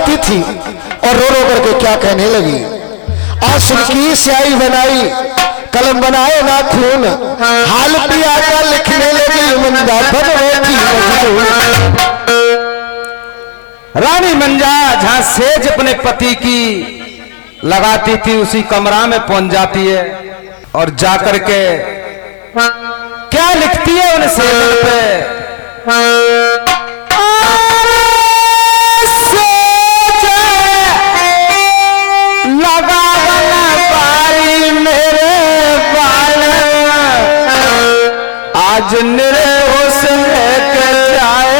करती थी और रो रो करके क्या कहने लगी। आंसू की स्याही बनाई, कलम बनाए ना खून, हाल पिया का लिखने लगी मंजा बनती मजनून। रानी मंजा जहां सेज अपने पति की लगाती थी उसी कमरा में पहुंच जाती है और जाकर के क्या लिखती है उन सेज पे। आज निरे हुस्न के जाए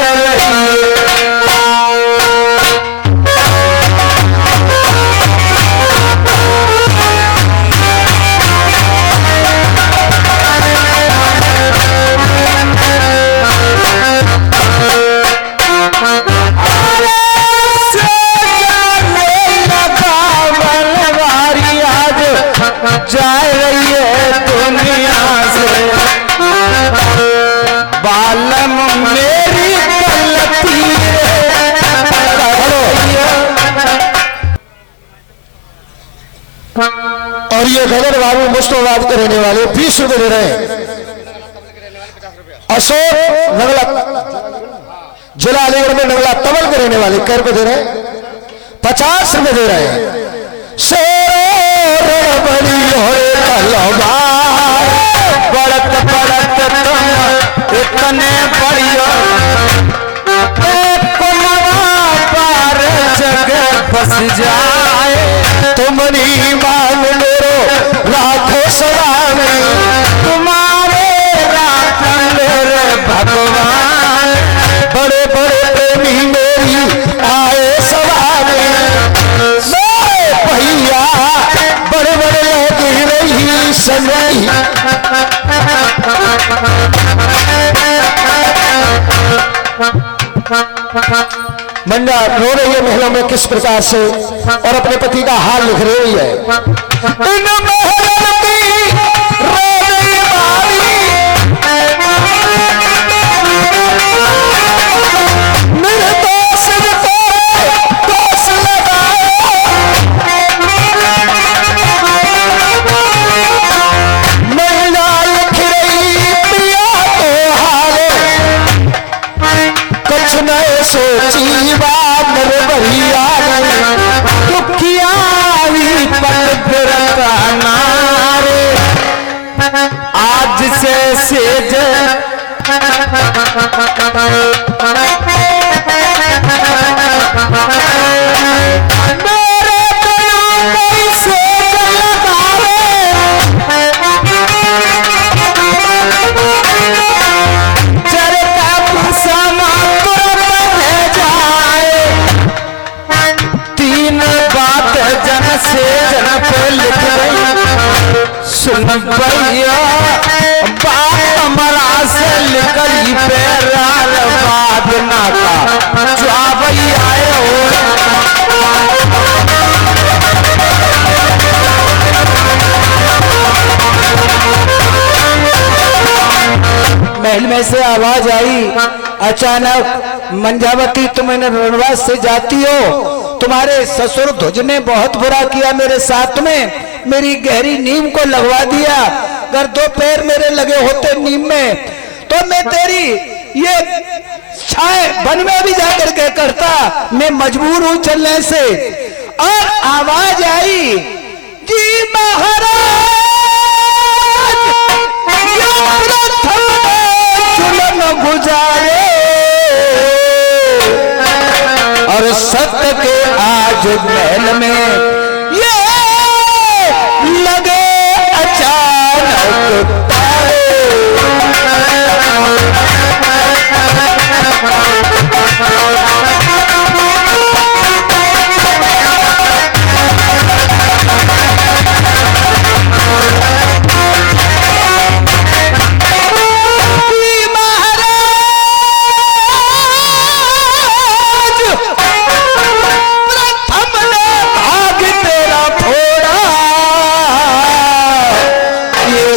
जाए रही है दुनिया से बालम मेरी गलती और ये गदर बाबू मुश्तबाद के रहने वाले 20 रुपए दे रहे हैं। अशोक नगला जिला अलीगढ़ में नगला तमल के रहने वाले कै रुपए दे रहे हैं? 50 रुपए दे रहे हैं। बढ़त बढ़त तुम इतने बढ़िया पार जगह फंस जाए तुमनी मान मेरो लाखों सलाम, तुम्हारे राख मेरे भगवान। बड़े बड़े प्रेमी मेरी आए सवाल, भैया बड़े बड़े लोग रही सनई। मंजा रो रही है महलों में किस प्रकार से और अपने पति का हाल लिख रही है। इन महलों की रो रही बारी, मेरे दोस्त को दोष लगाओ, महिला लिख रही पिया को हाल, कुछ नए सोची बात मेरे बढ़िया दुखिया पट नारे आज से सेज मेरे कैसे से जन पे लिख रही सुन भैया बात हमारा से लिखी पैराल बाद नाता जो भाई आए हो। महल में से आवाज आई अचानक, मंजावती तुम इन रणवास से जाती हो, तुम्हारे ससुर ध्वज ने बहुत बुरा किया मेरे साथ में, मेरी गहरी नीम को लगवा दिया। अगर 2 पैर मेरे लगे होते नीम में तो मैं तेरी ये छाए वन में भी जाकर के करता, मैं मजबूर हूं चलने से। और आवाज आई जी महाराज चुलन गुजारे और सत्य के आज महल में ये लगे अचानक तारे।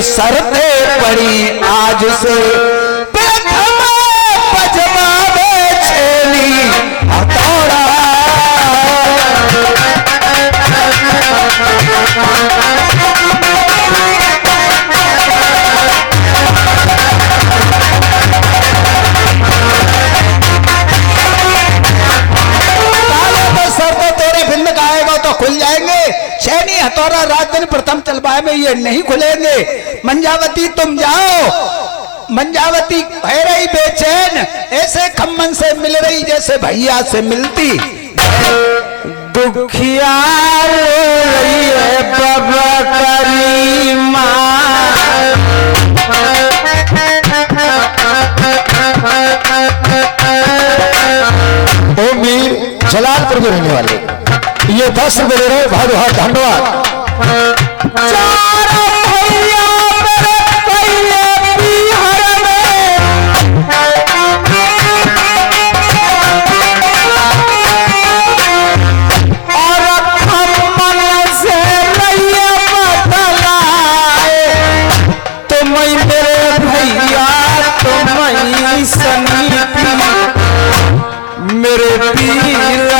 शर्ते पड़ी आज से प्रथम पजमा छेली हथौड़ा। खुल जाएंगे। छैनी हथौड़ा रात दिन प्रथम चलवाए में ये नहीं खुलेंगे। मंजावती तुम जाओ। मंजावती है रही बेचैन, ऐसे खम्मन से मिल रही जैसे भैया से मिलती। दुखिया रही है बाबा करीमा, ओ मीर जलालपुर के रहने वाले, ये 10 रुपए दे रहे, बहुत धन्यवाद। मेरे पीर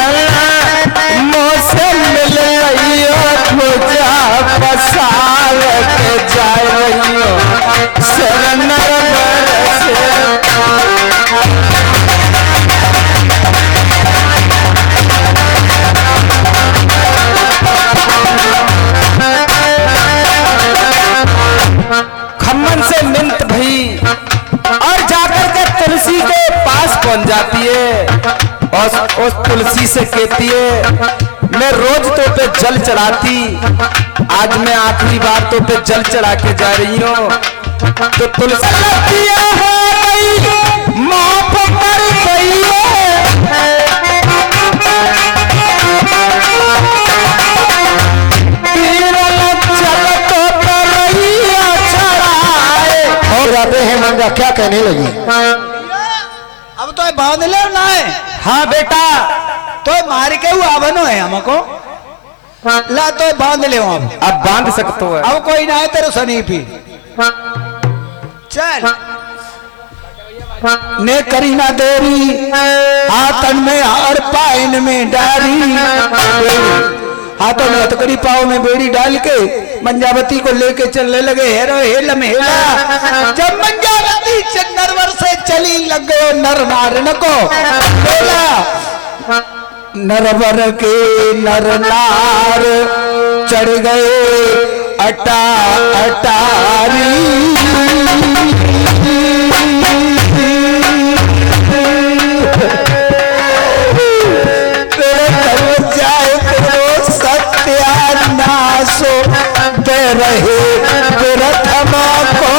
मौसम मिल रही हो, मुझा बसाल के जाए रही हो शरण खम्मन से मिंत भई और जाकर के तुलसी के पास पहुंच जाती है और उस तुलसी से कहती है मैं रोज तो पे जल चढ़ाती, आज मैं आखिरी बार तो पे जल चढ़ा के जा रही हूँ। तो तुलसी माफ कर गई मंगा क्या कहने लगी? अब तो बांध ले ना है। हाँ बेटा, तो मार के हुआ बनो है हमको, ला तो बांध ले अब बांध सकते हो। अब कोई ना है तेरे सनीपी, चल ने करी ना देरी, हाथन में और पाइन में डारी, हाथों में हथकड़ी पाव में बेड़ी डाल के मंजावती को लेके चलने लगे। हेरो हेलम हेला, जब मंजावती चंदरवर से चली लग गए नर नारन को बोला, नरवर के नर नार चढ़ गए अटा अटारी, दे रहे प्रथमा को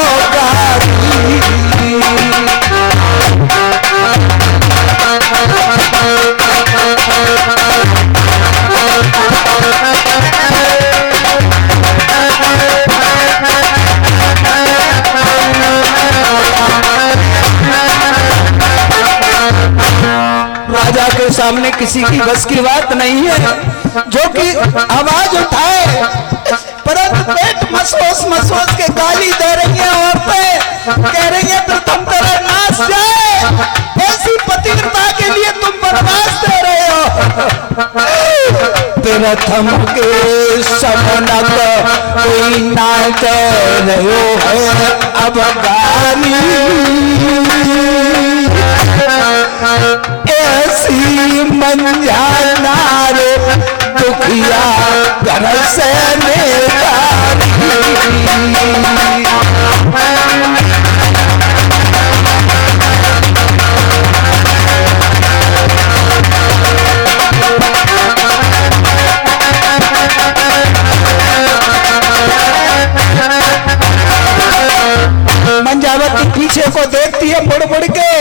राजा के सामने किसी की बस की बात नहीं है जो कि आवाज उठाए, परंतु पेट मसोस के गाली दे रही है औरतें, कह रही है प्रथम तेरा नाश जाए, ऐसी पतिव्रता के लिए तुम बनवास दे रहे हो। प्रथम के समनक कोई ना कह रहे है अब गाली, ऐसी मंझाना रे दुखिया घर से मंजावती पीछे को देखती है मुड़ मुड़ के,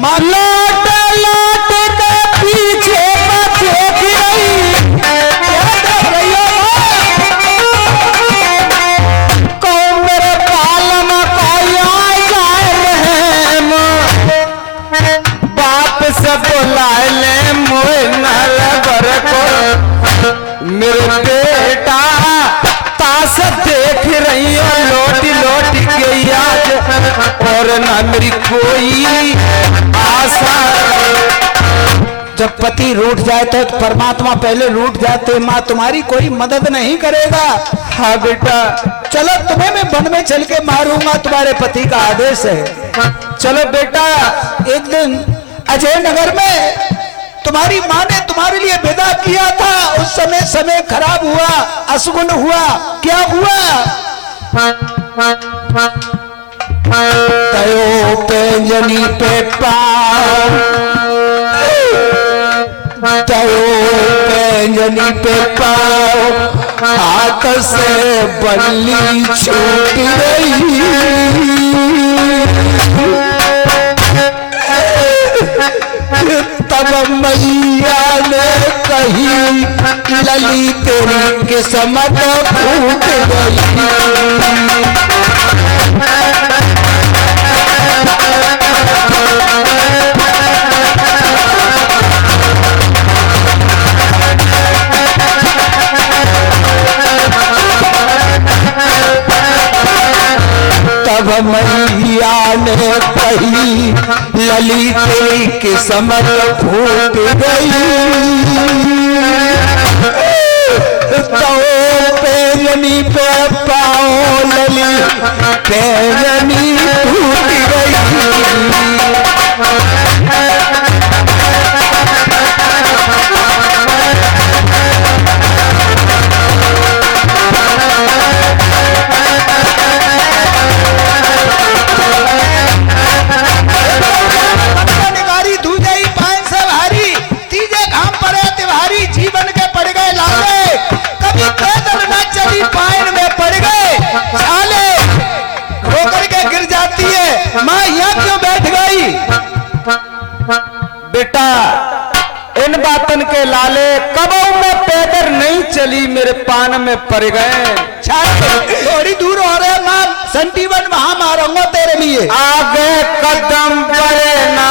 मां लौट लौट के पीछे देख रही, क्या देख रही हो? कौन मेरे पालम का जाए बाप से बुला ले मोए नल बर को, मेरे बेटा ताश देख रही है लौटी लौटी के आज, और ना मेरी कोई आशा। जब पति रूठ जाए तो परमात्मा पहले रूठ जाते, माँ तुम्हारी कोई मदद नहीं करेगा। हाँ बेटा, चलो तुम्हें मैं वन में चल के मारूंगा, तुम्हारे पति का आदेश है। चलो बेटा, एक दिन अजय नगर में तुम्हारी माँ ने तुम्हारे लिए विदा किया था, उस समय खराब हुआ, अशुभ हुआ, क्या हुआ? तयो पैंजनी पे पाँव, तयो पैंजनी पे पाँव, हाथ से बल्ली छूट गई। तब मैया ने कही लली तेरी किस्मत फूट गई। तब मैया ने कही लली तेरी किस्मत फूट गई। तो पैजनी पे पाओ लली पैजनी टूट गई। माँ यहाँ क्यों बैठ गई? बेटा इन बातन के लाले कबो में पैदल नहीं चली, मेरे पान में पड़ गए। थोड़ी दूर हो रहे माँ, संटीवन वहां मारूंगा तेरे लिए। आगे कदम बढ़े ना